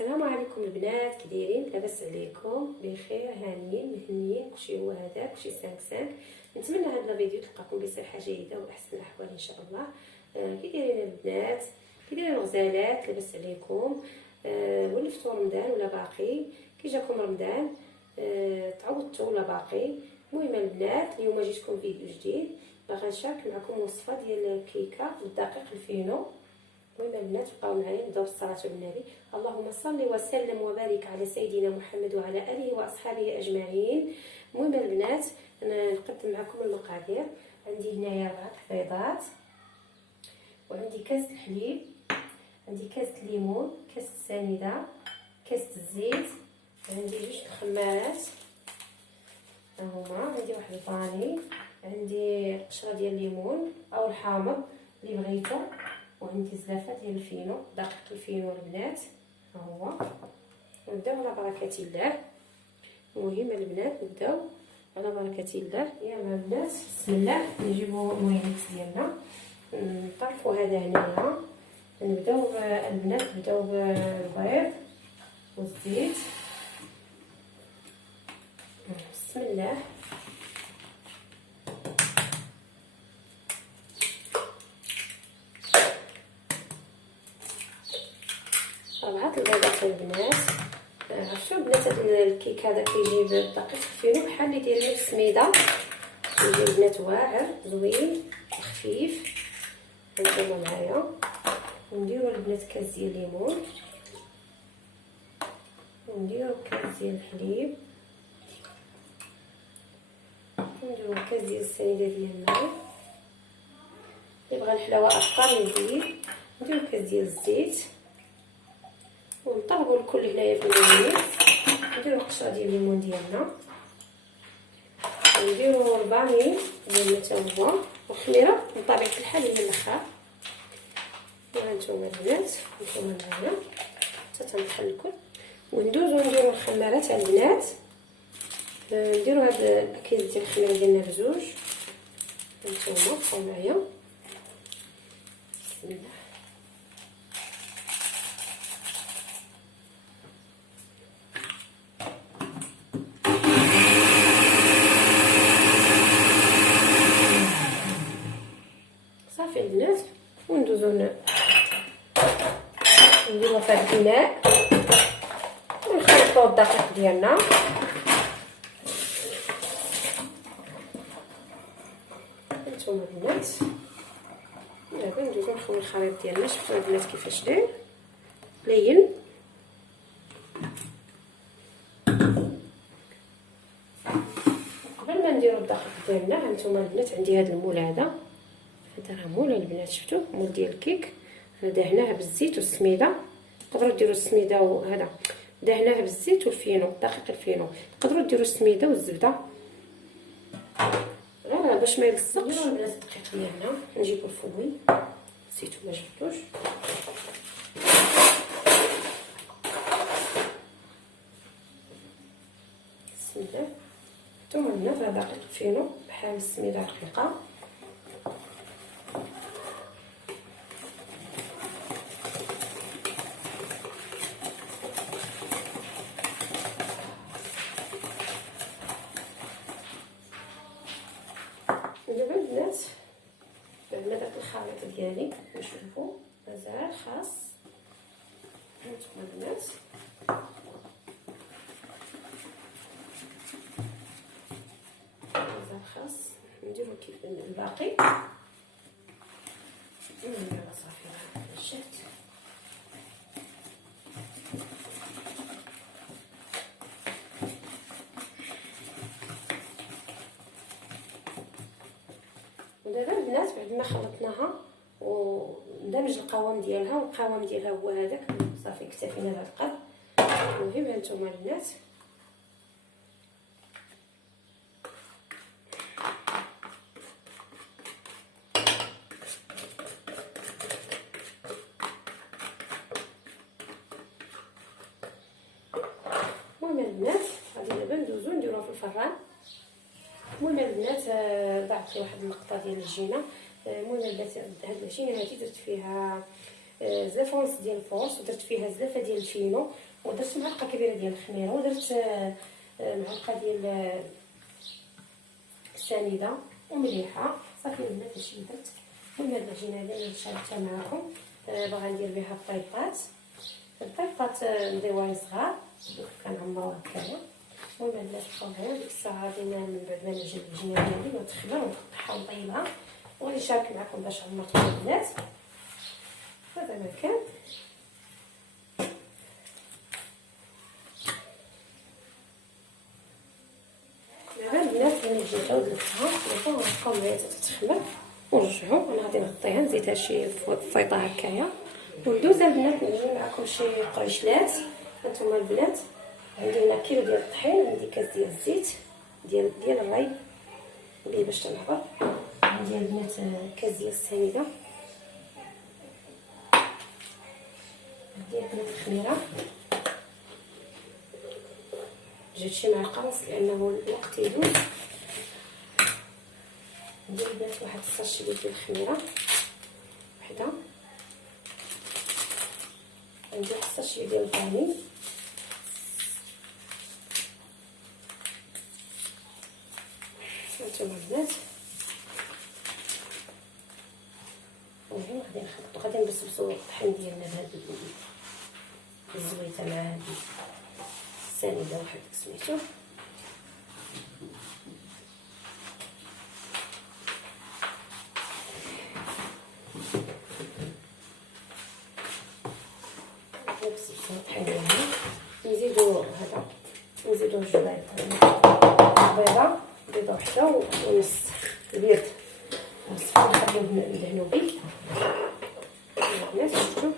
السلام عليكم البنات، كي دايرين؟ لاباس عليكم؟ بخير، هانيين مهنيين، كلشي هو هذاك، كلشي سانك. نتمنى هذا الفيديو تلقاكم بصحه جيده واحسن الاحوال ان شاء الله. كي دايرين البنات؟ كي دايرين الغزالات؟ لاباس عليكم؟ ولفتوا رمضان ولا باقي؟ كي جاكم رمضان؟ تعوضتوا ولا باقي؟ المهم البنات، اليوم جيتكم فيديو جديد، باغا نشارك معكم وصفه ديال الكيكه بالدقيق الفينو. المهم البنات بقاو معايا، نبداو بالصلاه على النبي. اللهم صل وسلم وبارك على سيدنا محمد وعلى اله واصحابه اجمعين. المهم البنات انا نقدم معكم المقادير. عندي هنايا 4 بيضات، وعندي كاس الحليب، عندي كاس الليمون، كاس السنيده، كاس الزيت، عندي 2 خمارات ها هما، عندي واحد الفاني، عندي قشره ديال الليمون او الحامض اللي بغيتو، وعندي زلافه ديال الفينو، دقيق الفينو البنات ها هو. نبداو على بركه الله. المهم البنات نبداو على بركه الله. يلا البنات بسم الله، نجيبو الموينكس ديالنا، نطرفو هذا هنايا. نبداو البنات نبداو بالبيض والزيت. بسم الله. ربعة البيضات البنات. عرفتوا البنات هذا الكيك هذا كيجيب دقيق الفينو بحال اللي دايرين السميده، كيجي البنات واعر زوين خفيف. نشوفوا معايا ونديروا البنات كاس ديال الليمون، ونديروا كاس ديال الحليب، ونديروا كاس ديال السنيده ديالنا. اللي بغى الحلاوه اكثر يزيد. نديروا كاس ديال الزيت ونطربوا الكل هنايا في الموينيكس. نديروا قشره ديال الليمون ديالنا، ونديروا الباني ديالنا حتى هو، والخميره بطبيعه الحال هي الاخر. هانتوما البنات، نتوما معايا حتى تنطحن الكل. وندوزو نديروا الخمارات البنات. نديروا هاد الاكياس ديال الخميره ديالنا بجوج. هانتوما بقاو معايا. بسم الله. صافي البنات، وندوزو نديرو في هاد الاناء ونخلطو الدقيق ديالنا. هانتوما البنات، دابا ندوزو نخوي الخليط ديالنا. شفتوا البنات كيفاش داير لين. قبل ما نديرو الدقيق ديالنا، هانتوما البنات عندي هاد المول هذا راه مول البنات، شفتوا مول ديال الكيك. انا دهناه بالزيت والسميده، تقدروا ديروا السميده وهذا دهناه بالزيت والفينو، دقيق الفينو. تقدروا ديروا السميده والزبده غير باش ما يلصقش. البنات الدقيق ديالنا نجيبو الفوي، نسيتو ما جبتوش. بسم الله. نتوما البنات راه دقيق الفينو بحال السميده رقيقه. دابا البنات بعد ما داك الخليط ديالي نشوفو مازال خاص. هانتوما البنات مازال خاص، نديرو كيف الباقي. دابا صافي شفت. ودابا البنات بعد ما خلطناها وندمج القوام ديالها، والقوام ديالها هو هذاك، صافي اكتفينا بهذا القدر. المهم هانتوما البنات غادي دابا ندوزو نديروها في الفران. المهم البنات ضعت لي واحد النقطه ديال العجينه. المهم البنات هاد العجينه هادي درت فيها زلافونس ديال الفورس، ودرت فيها زلافه ديال الفينو، ودرت معلقه كبيره ديال الخميره، ودرت معلقه ديال السنيده ومليحه. صافي البنات هادشي اللي درت. المهم هاد العجينه هادي انا شاركتها معكم. باغا ندير بها البيضات مديورين صغار كنعمروها هكايا. المهم البنات بقاو معايا. ديك الساعه غادي من بعد ما نجيب العجينه ديالي ونتخمر ونقطعها ونطيبها، وغادي نشارك معكم باش عمرتها البنات. هذا ما كان. دابا البنات ملي جيت ودلتها غنبقاو معايا تتخمر ونرجعو. انا غادي نغطيها نزيدها شي فيطه هكايا وندوز البنات نجي معكم شي قريشلات. هانتوما البنات عندي هنا كيلو ديال الطحين، عندي كاس ديال الزيت ديال الري اللي باش تنهبط، عندي البنات كاس ديال السنيده، عندي البنات الخميره، جات شي معلقه نص لانه الوقت يدوز. عندي البنات واحد الساشي ديال الخميره وحده، عندي واحد الساشي ديال الفاني، هانتوما البنات. المهم غادي نبسبسو الطحين ديالنا بهاد الزويته مع هاد السنيده واحد سميتو. نبسبسو الطحين ديالنا، نزيدو هذا، نزيدو جوج بيضه وحده ونص البيض نصفو نخليوه ندهنو به. البنات شفتو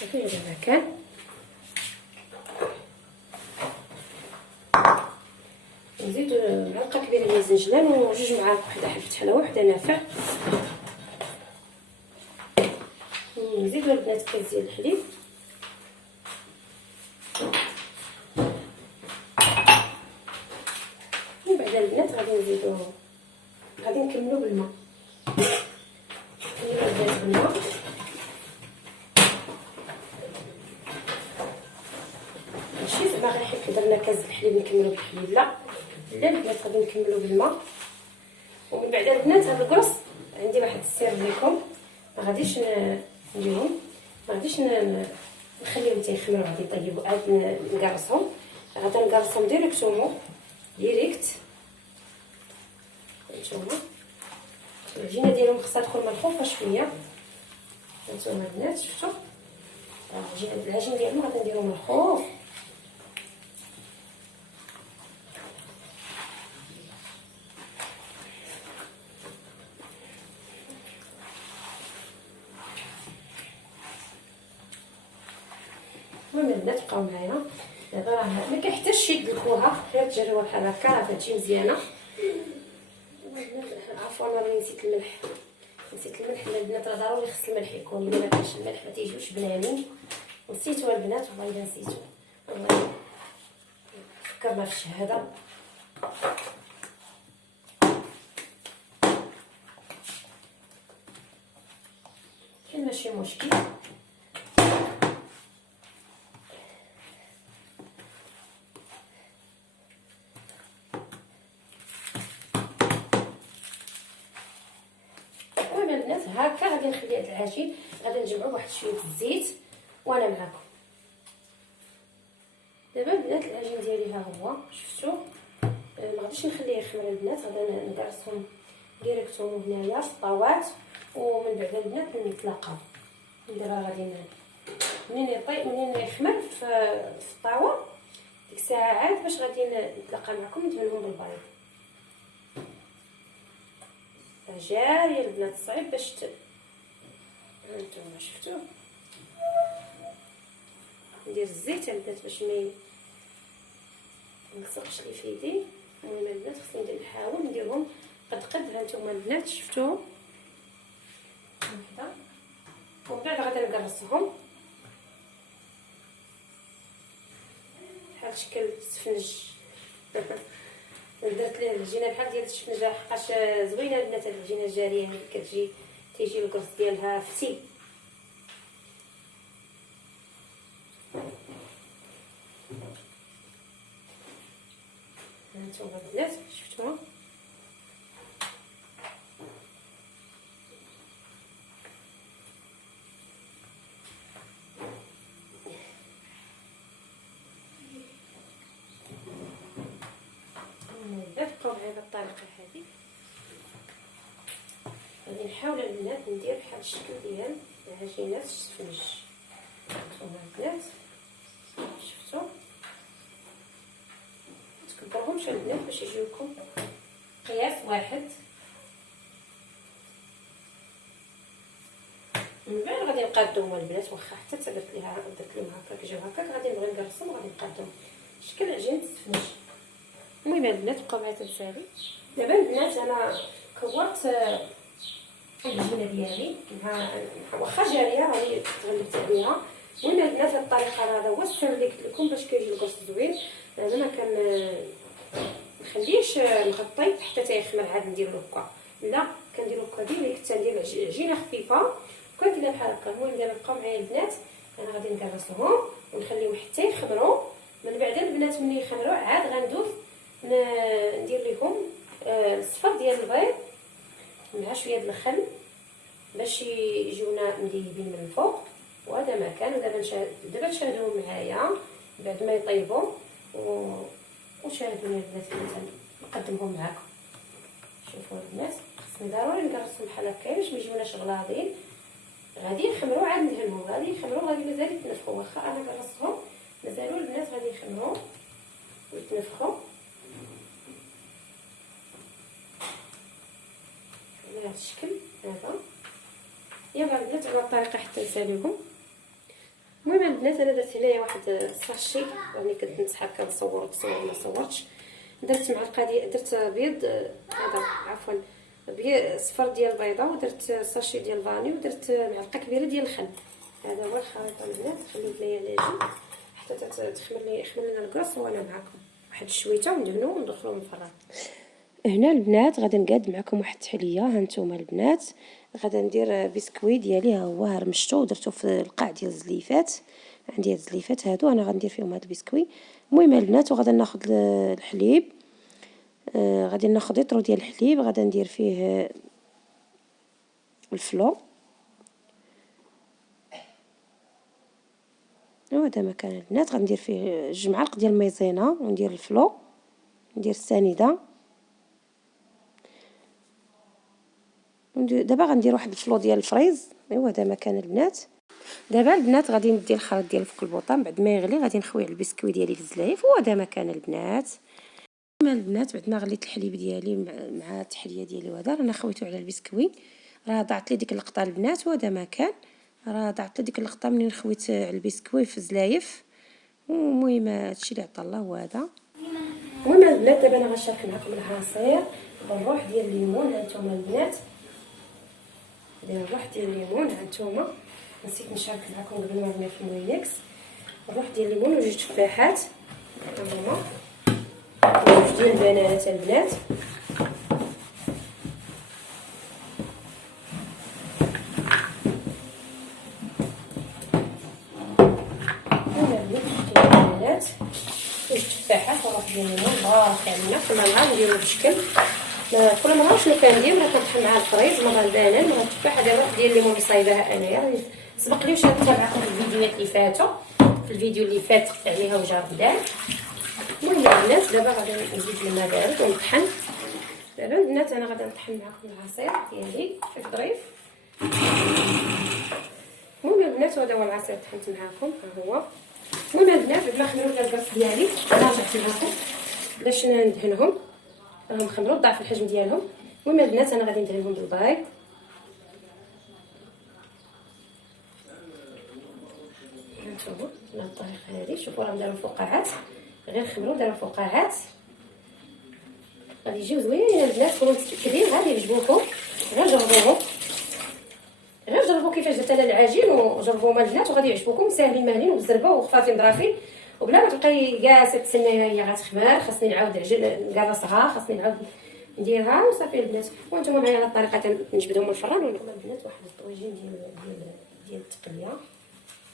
صافي هذا كان. نزيد معلقه كبيره ديال الزنجلان وجوج معالق، وحده حلفة حلاوه وحده نافع. نزيدو البنات كاس ديال الحليب، ومن بعد البنات غادي نكملو بالماء. البنات بالماء ماشي زعما غير حيت درنا كاس الحليب نكملو بالحليب، لا البنات غادي نكملو بالماء. ومن بعد البنات هذا القرص عندي واحد السر لكم، ما غاديش نديرهم، ما غاديش نخليهم تيخمروا، غادي نطيبوا عاد نقرصهم، غادي نقرصهم ديريكت. هانتوما العجينه ديالهم خصها تكون ملخوفه شويه. هانتوما البنات شفتوا العجين ديالهم غادي نديرو ملخوف. المهم البنات بقاو معايا. دابا راه ما كيحتاجش يدلكوها، غير تجربوها بحال هكا راه تجي مزيانه. عفوا انا راني نسيت الملح، البنات راه ضروري خص الملح يكون، الا ما كانش الملح ما تيجيوش بنانين. نسيتو البنات والله الا نسيتو، والله فكرنا في الشهاده. كاين ماشي مشكل. البنات هكا غادي نخلي هاد العجين، غادي نجمعو بواحد شويه الزيت وانا معاكم. دابا البنات العجين ديالي ها هو شفتو، ما غاديش نخليه يخمر البنات، غادي نقرصهم ديريكتوم هنايا في الطاوات، ومن بعد البنات نتلاقاو. دابا غادي منين يخمر في الطاوه ديك الساعه عاد باش غادي نتلاقى معكم ندهنهم بالبيض. جاريه البنات صعيب باش هانتوما شفتو. ندير الزيت البنات باش ما نلصقش لي في يدي. المهم البنات خصني نحاول نديرهم قد هانتوما البنات شفتوهم هكذا، ومن بعد غادي نقرصهم بحال شكل السفنج. درت ليه العجينه بحال ديال الشفنجه، حقاش زوينه البنات هاد العجينه الجاريه اللي كتجي تيجي القرص ديالها فتي. هانتوما البنات شفتوها بقاو بهذه الطريقه هذه. غادي نحاول البنات ندير بحال الشكل ديال العجينات السفنج. هانتوما البنات شفتوا متكبرهمش البنات باش يجيو لكم قياس واحد. من بعد غادي نقادوهم البنات، واخا حتى درت لهم هكاك جاو هكاك غادي نبغي نقرصهم وغادي نقادوهم شكل عجينه السفنج. المهم البنات بقاو معايا تنسالي. دابا البنات انا كورت العجينه ديالي واخا جاريه راني تغلبت عليها. المهم البنات هاد الطريقه هذا هو السر اللي قلت لكم باش كيجي القرص زوين. انا ما كنخليش مغطي حتى تيخمر عاد ندير له هكا، لا كندير هكا ديريكت، ندير عجينه خفيفه وكنديرها بحال هكا. المهم دابا بقاو معايا البنات، انا غادي نكرسهم ونخليهم حتى يخمروا. من بعد البنات ملي يخمروا عاد غندوز ندير لهم الصفر ديال البيض مع شويه د الخل باش يجيونا مذيبين من الفوق. وهذا ما كان. ودابا تشاهدوهم معايا بعد ما يطيبوا وشاهدوني البنات نقدمهم معكم. شوفوا البنات خصني ضروري نقرصهم بحال هكا باش ما يجيوناش غلاظين. غادي يخمروا عاد ندهنهم، غادي يخمروا غادي مازال يتنفخوا. واخا انا قرصتهم مازالوا البنات غادي يخمروا ويتنفخوا على هذا الشكل هذا. يلا البنات على الطريقه حتى نساليهم. المهم البنات انا درت هنايا واحد الساشي، راني كنت نصح هكا نصور ما صورتش. درت معلقه درت بيض هذا عفوا صفر ديال البيضه، ودرت ساشي ديال الفاني، ودرت معلقه كبيره ديال الخل. هذا هو الخليط البنات. خليت ليا العجين حتى يخمر لنا الكراس وانا معكم واحد شويته وندهنوه وندخلوه من الفران. هنا البنات غادي نقاد معكم واحد التحليه. ها نتوما البنات غادي ندير بسكوي ديالي، ها هو هرمشتو ودرتو في القاع ديال الزليفات. عندي هاد الزليفات هادو انا غندير فيهم هاد البسكوي. المهم البنات وغادي ناخذ الحليب، غادي ناخذ لتر ديال الحليب، غادي ندير فيه الفلو. وهذا مكان البنات غندير فيه 2 معالق ديال المايزينا، وندير الفلو، ندير السنيده. دابا غندير واحد الفلو ديال الفريز. ايوا هذا مكان البنات. دابا البنات غادي ندير الخليط ديال فوق البوطه، بعد ما يغلي غادي نخوي على البسكوي ديالي في الزلايف. وهذا مكان البنات. البنات بعد ما غليت الحليب ديالي مع التحليه ديالي وهذا رانا خويته على البسكوي، راه ضاعت لي ديك اللقطه البنات. وهذا مكان راه ضاعت لي ديك اللقطه منين خويت على البسكوي في الزلايف. المهم هادشي اللي عطا الله هو هذا. المهم البنات دابا انا غنشارك معكم العصير بالروح ديال الليمون. هانتوما البنات ندير الروح ديال الليمون. هانتوما نسيت نشارك معكم قبل ما نرمي في الموينكس. الروح ديال الليمون وجوج تفاحات، هانتوما جوج ديال البنانات البنات. جوج تفاحات وروح ديال الليمون. بارك علينا كل نهار نديرو بشكل، كل مره شنو كندير كنطحن مع الفريز، مره البنان مره التفاح. هذه الروح ديال الليمون اللي صايباها انايا، سبق لي شاركتها معكم في الفيديوهات اللي فاتوا. في الفيديو اللي فات عليها وجا ردان. المهم البنات دابا غادي نزيد الماء بارد ونطحن. دابا البنات انا غادي نطحن معكم العصير ديالي في ظريف. المهم البنات هذا هو العصير طحنت معكم، ها هو. المهم البنات بعد ما خمروا الكرس ديالي انا رجعت معكم باش ندهنهم. راهم خمروا ضعف الحجم ديالهم. المهم البنات انا غادي ندهنهم بالبيض. هانتوما بهاد الطريقه هذه. شوفوا راهم داروا فقاعات، غير خمروا داروا فقاعات غادي يجيو زوينين البنات. كونوا متاكدين غادي يعجبوكم، غير جربوهم، كيفاش درت انا العجين وجربوهم البنات وغادي يعجبوكم. ساهلين ماهلين وبزربه وخفافين ظرافين وبلا ما تبقاي جالسه تسنايها هي غتخمر. خاصني نعاود نقرصها، خاصني نعاود نديرها وصافي البنات. وانتم معايا على الطريقه تنجبدهم من الفران. ونقول البنات واحد الطويجين ديال التقليه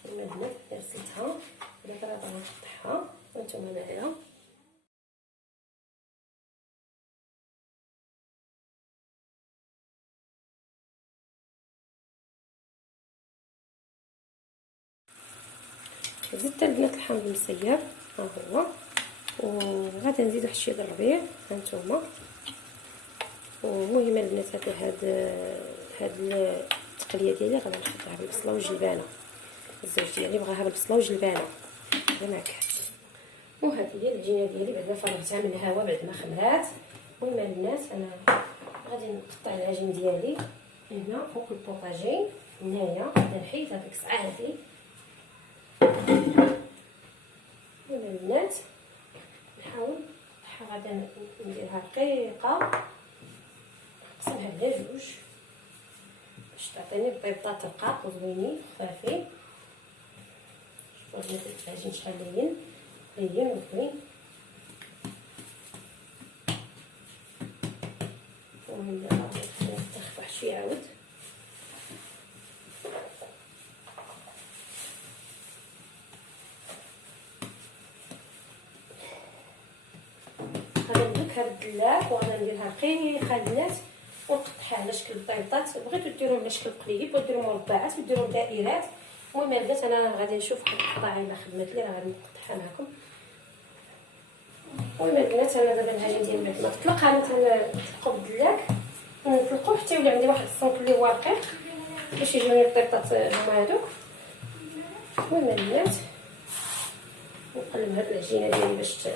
البنات غسلتها دابا راه غنقطعها وانتم معايا. زدت البنات الحامض المسير ها هو، وغادي نزيد واحد شويه ديال الربيع هانتوما. ومهم البنات هاد التقليه ديالي غادي نخدعها بالبصله والجلبانه. الزوج ديالي بغاها بالبصله والجلبانه هنا كان. وهذه هي العجينه ديالي بعد ما فرغتها من الهواء بعد ما خمرات. المهم البنات انا غادي نقطع العجين ديالي هنا فوق البوطاجين. هنايا غادي نحيد هذيك القصعه هذه. المهم البنات نحاول غادي نديرها رقيقه، نقسمها على جوج باش تعطيني بيضات رقاق وزوينين خفافين. شوفوا البنات العجين شحال لين وزوين. المهم دابا غادي نتخفى واحد شويه عاود. غادي ندلك هاد الدلاك وغادي نديرها رقيقه البنات ونقطعها على شكل بيضات. بغيتو ديروهم على شكل قليب وديروا مربعات وديروا دائرات. المهم البنات انا غادي نشوف واحد القطعه الا خدمت لي راه غادي نقطعها معكم. المهم البنات انا دابا العجين ديالي بعد ما طلقها مثلا نطلقو بالدلاك نطلقو حتى يولي عندي واحد الصنف اللي هو رقيق باش يجيوني البيضات هما هادوك. المهم البنات نقلب هاد العجينه ديالي باش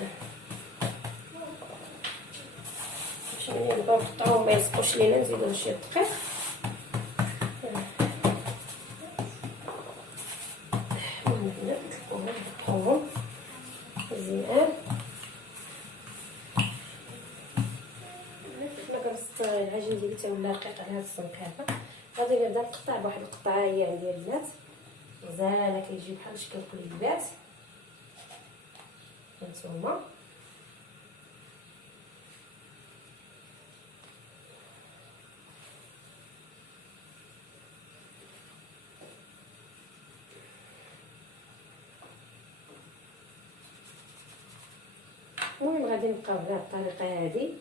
ملي نبغيو نقطعوهم ما يلصقوش لينا نزيدو شويه دقيق. المهم البنات نطلقوهم مزيان. ما قرصت العجين ديالي حتى ولا رقيق على هذا السمك هذا. غادي نبدا نقطع بواحد القطعه هي عندي البنات غزاله كيجي بحال شكل قليبات هانتوما. المهم غادي نبقاو بهذه الطريقه هذه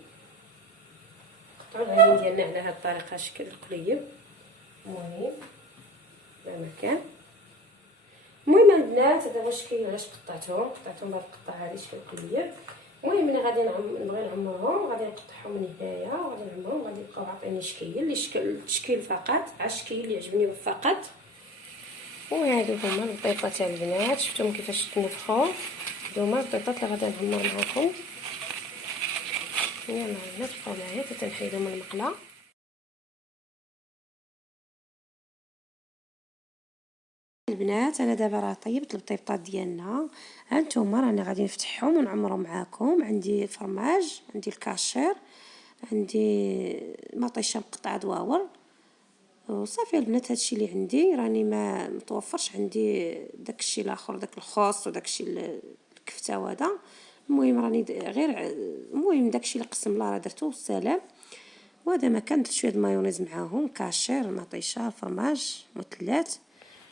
نقطعوا العجين ديالنا على هذه الطريقه شكل قليب. المهم كما كان. المهم البنات هذا هو الشكل علاش قطعتهم بهذه القطعه هذه شكل قليب. المهم ملي غادي نبغي نعمرهم غادي نقطعهم من هنايا وغادي نعمرهم غادي يبقاو عاطيني شكل التشكيل فقط على الشكل اللي يعجبني فقط. وهادو هما البيضات البنات شفتوهم كيفاش تنفخوا. هادوما البيضات اللي غادي نعمر معكم. يلا البنات بقاو معايا حتى نحيدهم من المقله. البنات انا دابا راه طيبت البطيبطات ديالنا هانتوما راني غادي نفتحهم ونعمرهم معاكم. عندي فرماج، عندي الكاشير، عندي مطيشه مقطعه دواور وصافي البنات. هادشي اللي عندي راني ما متوفرش عندي داكشي الاخر داك الخوص وداكشي الكفته وهذا. المهم راني غير المهم داكشي اللي قسم الله راه درتو والسلام. وهذا ما كان درت شويه المايونيز معاهم كاشير مطيشه فرماج مثلثات.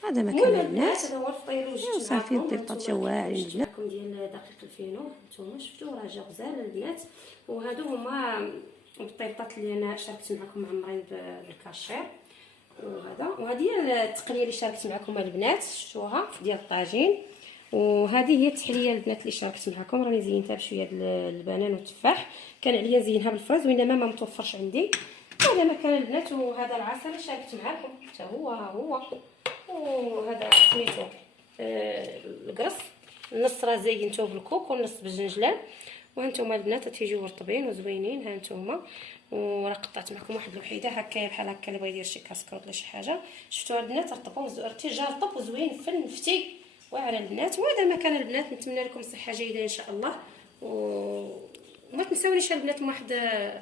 هذا ما كان البنات. هذا هو الفطير اللي جبت صافي البيضات جواعين البنات. لكم ديال دقيق الفينو نتوما شفتوا راه جا غزال البنات. وهادو هما البيضات اللي انا شاركت معكم معمرين بالكاشير وهذه هي التقليه اللي شاركت معكم البنات شفتوها ديال الطاجين. وهذه هي التحليه البنات اللي شاركت معكم راني زينتها بشويه د البنان والتفاح. كان عليا نزينها بالفرز وانما ما متوفرش عندي. هذا ما كان البنات. وهذا العسل اللي شاركت معكم حتى هو وهذا سميتو القرص. النص راه زينته بالكوك والنص بالجنجلان. وهانتوما البنات تيجيو رطبين وزوينين هانتوما. وراه قطعت معكم واحد الوحيده هكايا بحال هكا اللي بغى يدير شي كاسكروط ولا شي حاجه. شفتوا البنات رطبوا جا رطب وزوين فنفتي واعره البنات. وهذا ما كان البنات. نتمنى لكم صحه جيده ان شاء الله. وما تنساونيش البنات واحد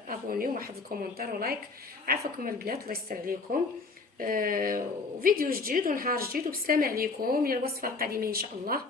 ابوني وواحد الكومونتير ولايك. عافاكم البنات الله يستر عليكم. فيديو جديد ونهار جديد وبسلامه عليكم الى الوصفه القادمه ان شاء الله.